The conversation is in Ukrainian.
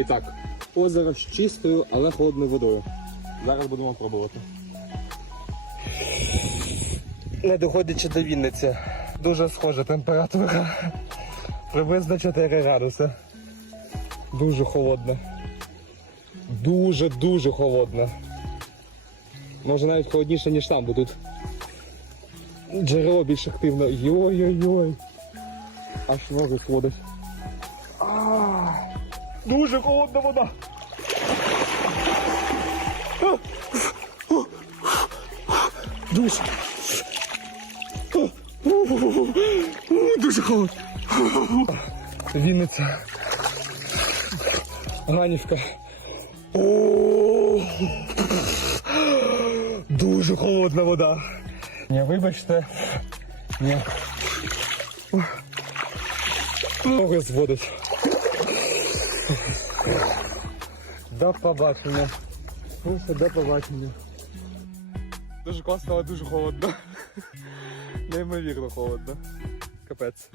І так, озеро з чистою, але холодною водою. Зараз будемо пробувати. Не доходячи до Вінниці, дуже схожа температура. Приблизно 4 градуси. Дуже холодно. Дуже-дуже холодно. Може навіть холодніше, ніж там, бо тут джерело більш активно. Йой-йой-йой. Аж ноги сводить. Дуже холодна вода. Дуже. Дуже холодно. Вінниця. Ганівка. О, Дуже холодна вода. Не, вибачте. Ні. Ноги зводить. До побачення. Все, до побачення. Дуже класно, але дуже холодно. Неймовірно холодно. Капець.